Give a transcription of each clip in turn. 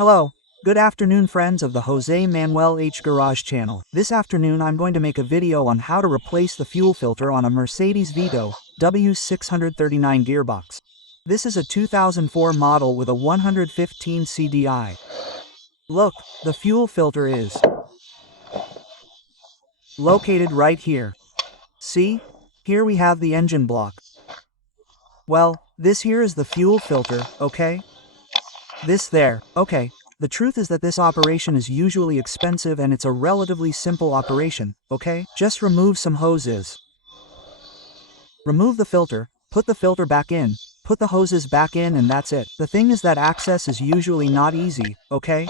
Hello, good afternoon friends of the Jose Manuel H Garage channel. This afternoon I'm going to make a video on how to replace the fuel filter on a Mercedes Vito W639 gearbox. This is a 2004 model with a 115 CDI. Look, the fuel filter is located right here. See? Here we have the engine block. Well, this here is the fuel filter, okay? This there, okay. The truth is that this operation is usually expensive and it's a relatively simple operation, okay? Just remove some hoses. Remove the filter, put the filter back in, put the hoses back in, and that's it. The thing is that access is usually not easy, okay?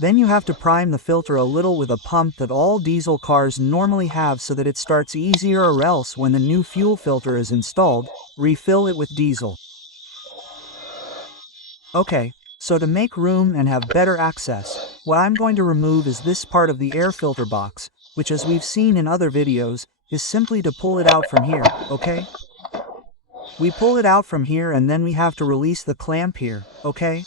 Then you have to prime the filter a little with a pump that all diesel cars normally have so that it starts easier, or else when the new fuel filter is installed, refill it with diesel. Okay, so to make room and have better access, what I'm going to remove is this part of the air filter box, which as we've seen in other videos, is simply to pull it out from here, okay? We pull it out from here and then we have to release the clamp here, okay?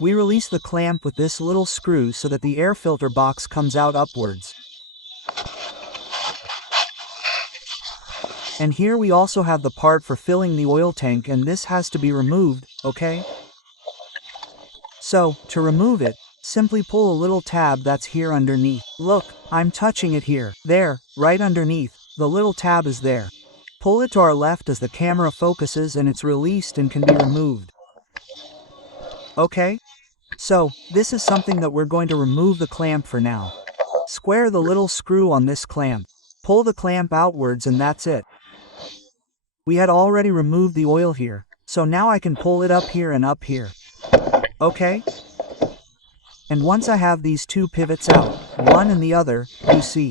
We release the clamp with this little screw so that the air filter box comes out upwards. And here we also have the part for filling the oil tank, and this has to be removed, okay? So, to remove it, simply pull a little tab that's here underneath. Look, I'm touching it here. There, right underneath, the little tab is there. Pull it to our left as the camera focuses and it's released and can be removed. Okay? So, this is something that we're going to remove the clamp for now. Square the little screw on this clamp. Pull the clamp outwards and that's it. We had already removed the oil here, so now I can pull it up here and up here. Okay? And once I have these two pivots out, one and the other, you see,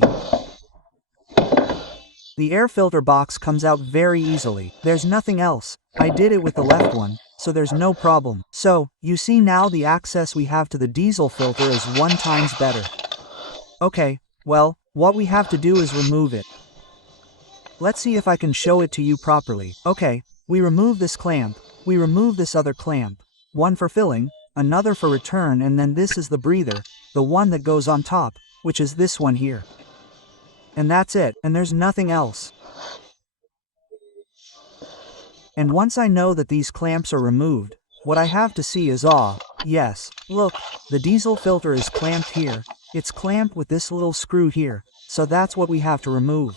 the air filter box comes out very easily. There's nothing else. I did it with the left one, so there's no problem. So, you see now the access we have to the diesel filter is 1 times better. Okay, well, what we have to do is remove it. Let's see if I can show it to you properly. Okay, we remove this clamp, we remove this other clamp, one for filling, another for return, and then this is the breather, the one that goes on top, which is this one here. And that's it, and there's nothing else. And once I know that these clamps are removed, what I have to see is yes, look, the diesel filter is clamped here, it's clamped with this little screw here, so that's what we have to remove.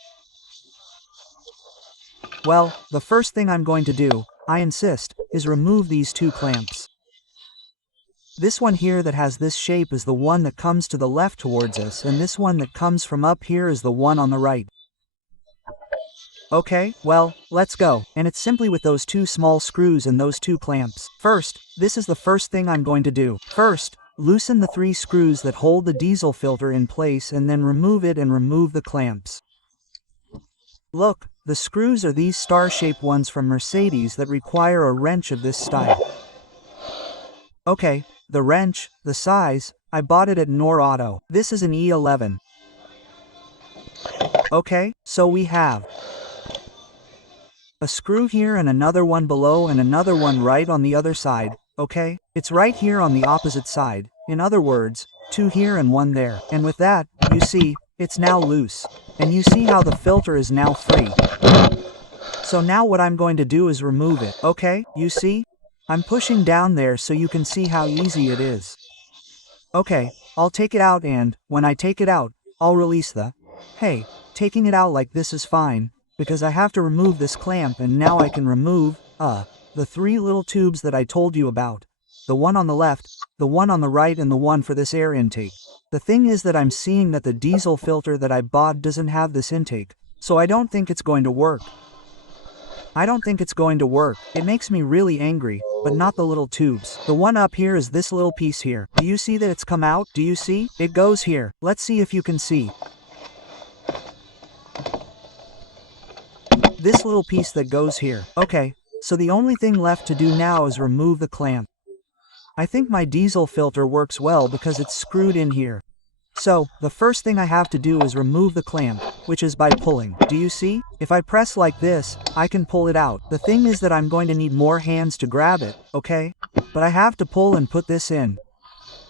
Well, the first thing I'm going to do, I insist, is remove these two clamps. This one here that has this shape is the one that comes to the left towards us, and this one that comes from up here is the one on the right. Okay, well, let's go. And it's simply with those two small screws and those two clamps. First, this is the first thing I'm going to do. First, loosen the 3 screws that hold the diesel filter in place and then remove it and remove the clamps. Look, the screws are these star-shaped ones from Mercedes that require a wrench of this style. Okay, the wrench, the size, I bought it at Nor Auto. This is an E11. Okay, so we have a screw here and another one below and another one right on the other side, okay? It's right here on the opposite side. In other words, 2 here and 1 there. And with that, you see, it's now loose. And you see how the filter is now free. So now what I'm going to do is remove it, okay? You see? I'm pushing down there so you can see how easy it is. Okay, I'll take it out, and when I take it out, I'll release the... Hey, taking it out like this is fine, because I have to remove this clamp, and now I can remove, the 3 little tubes that I told you about. The one on the left, the one on the right, and the one for this air intake. The thing is that I'm seeing that the diesel filter that I bought doesn't have this intake, so I don't think it's going to work. I don't think it's going to work. It makes me really angry, but not the little tubes. The one up here is this little piece here. Do you see that it's come out? Do you see? It goes here. Let's see if you can see. This little piece that goes here. Okay, so the only thing left to do now is remove the clamp. I think my diesel filter works well because it's screwed in here. So, the first thing I have to do is remove the clamp, which is by pulling. Do you see? If I press like this, I can pull it out. The thing is that I'm going to need more hands to grab it, okay? But I have to pull and put this in.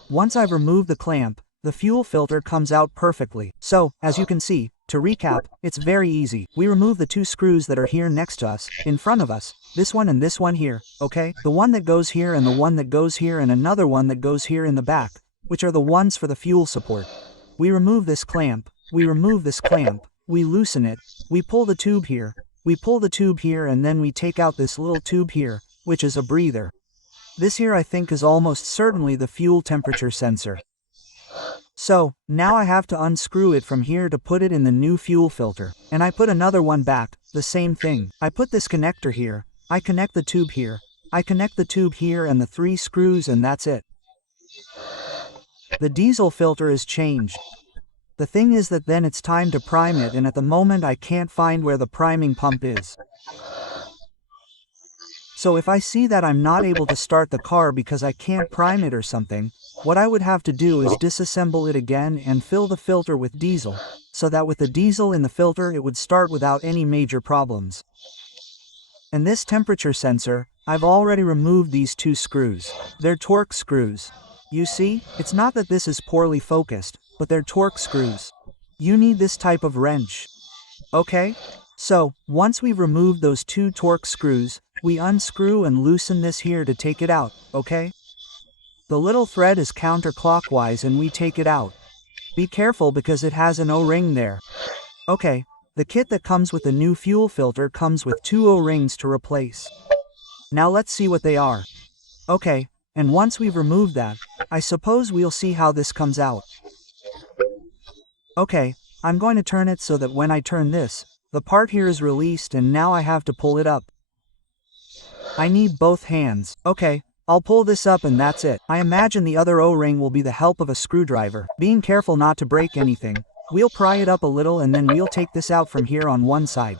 Once I've removed the clamp, the fuel filter comes out perfectly. So, as you can see, to recap, it's very easy. We remove the two screws that are here next to us, in front of us, this one and this one here, okay? The one that goes here and the one that goes here and another one that goes here in the back, which are the ones for the fuel support. We remove this clamp, we remove this clamp, we loosen it, we pull the tube here, we pull the tube here, and then we take out this little tube here, which is a breather. This here I think is almost certainly the fuel temperature sensor. So, now I have to unscrew it from here to put it in the new fuel filter. And I put another one back, the same thing. I put this connector here, I connect the tube here, I connect the tube here and the 3 screws, and that's it. The diesel filter is changed. The thing is that then it's time to prime it, and at the moment I can't find where the priming pump is. So if I see that I'm not able to start the car because I can't prime it or something, what I would have to do is disassemble it again and fill the filter with diesel, so that with the diesel in the filter it would start without any major problems. And this temperature sensor, I've already removed these 2 screws. They're torque screws. You see, it's not that this is poorly focused, but they're torque screws. You need this type of wrench. Okay? So, once we've removed those 2 torque screws, we unscrew and loosen this here to take it out, okay? The little thread is counterclockwise and we take it out. Be careful because it has an O-ring there. Okay, the kit that comes with the new fuel filter comes with 2 O-rings to replace. Now let's see what they are. Okay, and once we've removed that, I suppose we'll see how this comes out. Okay, I'm going to turn it so that when I turn this, the part here is released and now I have to pull it up. I need both hands. Okay, I'll pull this up and that's it. I imagine the other O-ring will be the help of a screwdriver. Being careful not to break anything, we'll pry it up a little and then we'll take this out from here on one side.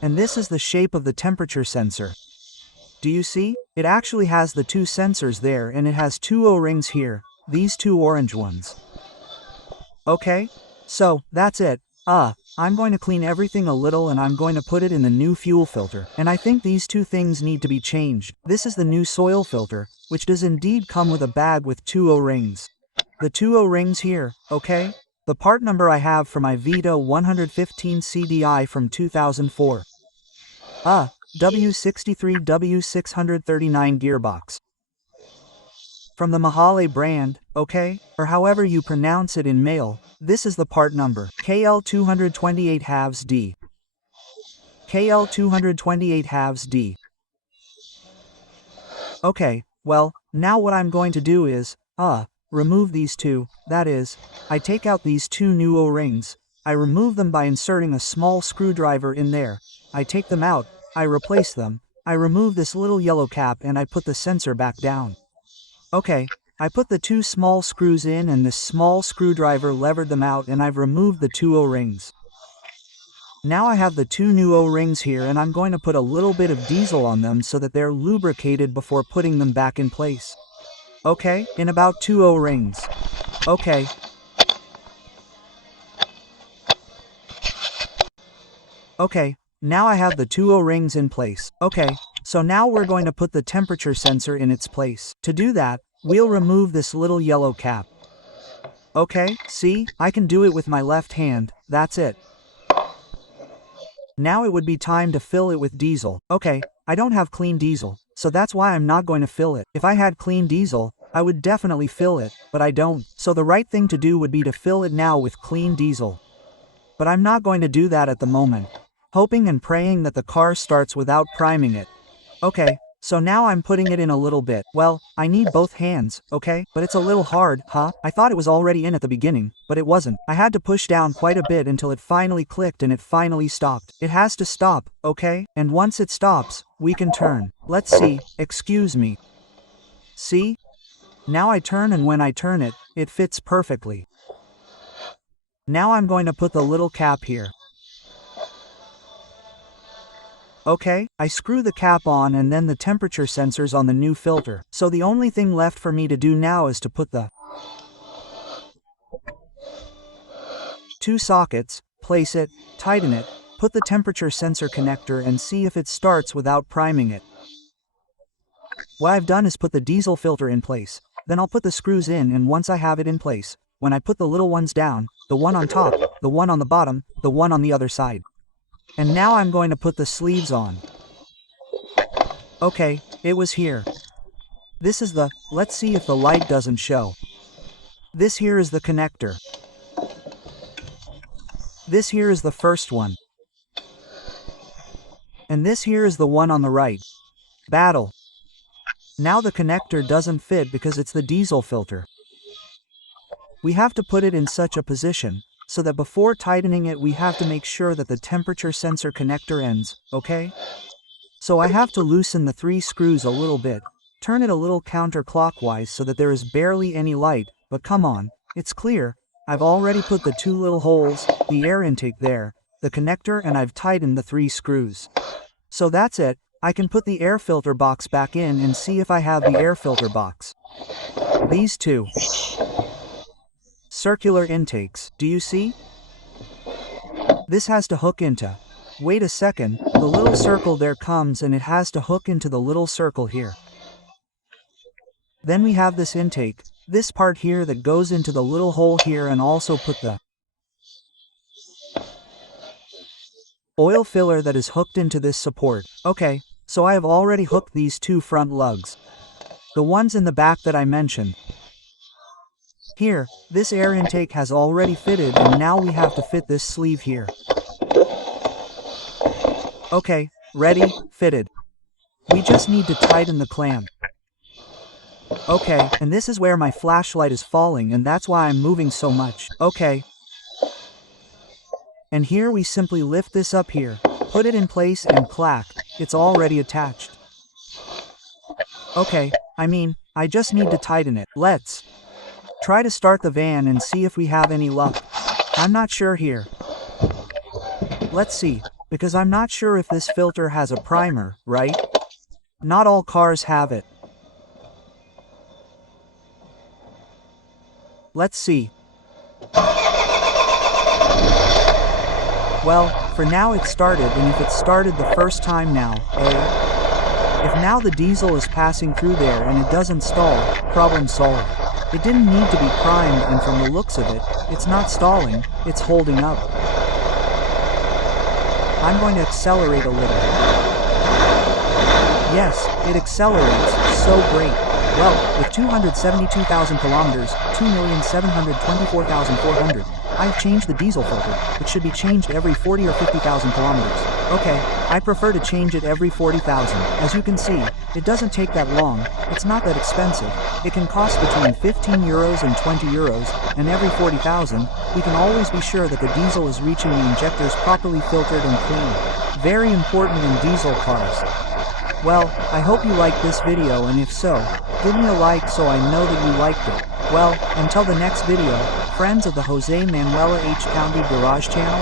And this is the shape of the temperature sensor. Do you see? It actually has the 2 sensors there and it has 2 O-rings here, these 2 orange ones. Okay? So, that's it. I'm going to clean everything a little and I'm going to put it in the new fuel filter. And I think these 2 things need to be changed. This is the new soil filter, which does indeed come with a bag with 2 O-rings. The 2 O-rings here, okay? The part number I have for my VITO 115 CDI from 2004. W639 W639 gearbox. From the Mahale brand, okay? Or however you pronounce it in mail, this is the part number. KL228-D. KL228-D. Okay, well, now what I'm going to do is, remove these 2, that is, I take out these 2 new O-rings, I remove them by inserting a small screwdriver in there, I take them out, I replace them, I remove this little yellow cap and I put the sensor back down. Okay, I put the 2 small screws in and this small screwdriver levered them out and I've removed the 2 O-rings. Now I have the 2 new O-rings here and I'm going to put a little bit of diesel on them so that they're lubricated before putting them back in place. Okay, in about 2 O-rings. Okay. Okay, now I have the 2 O-rings in place. Okay, so now we're going to put the temperature sensor in its place. To do that, we'll remove this little yellow cap. Okay, see, I can do it with my left hand, that's it. Now it would be time to fill it with diesel. Okay, I don't have clean diesel, so that's why I'm not going to fill it. If I had clean diesel, I would definitely fill it, but I don't. So the right thing to do would be to fill it now with clean diesel. But I'm not going to do that at the moment. Hoping and praying that the car starts without priming it. Okay, so now I'm putting it in a little bit. Well, I need both hands, okay? But it's a little hard, huh? I thought it was already in at the beginning, but it wasn't. I had to push down quite a bit until it finally clicked and it finally stopped. It has to stop, okay? And once it stops, we can turn. Let's see, excuse me. See? Now I turn and when I turn it, it fits perfectly. Now I'm going to put the little cap here. Okay, I screw the cap on and then the temperature sensors on the new filter. So the only thing left for me to do now is to put the 2 sockets, place it, tighten it, put the temperature sensor connector and see if it starts without priming it. What I've done is put the diesel filter in place, then I'll put the screws in, and once I have it in place, when I put the little ones down, the one on top, the one on the bottom, the one on the other side. And now I'm going to put the sleeves on. Okay, it was here. This is the, let's see if the light doesn't show. This here is the connector. This here is the first one. And this here is the one on the right. Battle. Now the connector doesn't fit because it's the diesel filter. We have to put it in such a position, so that before tightening it we have to make sure that the temperature sensor connector ends, okay? So I have to loosen the 3 screws a little bit, turn it a little counterclockwise so that there is barely any light, but come on, it's clear. I've already put the 2 little holes, the air intake there, the connector, and I've tightened the 3 screws. So that's it. I can put the air filter box back in and see if I have the air filter box. These 2 circular intakes, do you see? This has to hook into. Wait a second, the little circle there comes and it has to hook into the little circle here. Then we have this intake, this part here that goes into the little hole here, and also put the oil filler that is hooked into this support. Okay, so I have already hooked these 2 front lugs. The ones in the back that I mentioned. Here, this air intake has already fitted, and now we have to fit this sleeve here. Okay, ready, fitted. We just need to tighten the clamp. Okay, and this is where my flashlight is falling, and that's why I'm moving so much. Okay. And here we simply lift this up here, put it in place, and clack, it's already attached. Okay, I just need to tighten it. Let's try to start the van and see if we have any luck. I'm not sure here. Let's see, because I'm not sure if this filter has a primer, right? Not all cars have it. Let's see. Well, for now it started, and if it started the first time now, If now the diesel is passing through there and it doesn't stall, problem solved. It didn't need to be primed, and from the looks of it, it's not stalling, it's holding up. I'm going to accelerate a little. Yes, it accelerates, so great. Well, with 272,000 kilometers, 2,724,400, I've changed the diesel filter, which should be changed every 40 or 50,000 kilometers. Okay, I prefer to change it every 40,000. As you can see, it doesn't take that long, it's not that expensive. It can cost between 15 euros and 20 euros, and every 40,000, we can always be sure that the diesel is reaching the injectors properly filtered and clean. Very important in diesel cars. Well, I hope you liked this video, and if so, give me a like so I know that you liked it. Well, until the next video, friends of the Jose Manuela H. County Garage channel,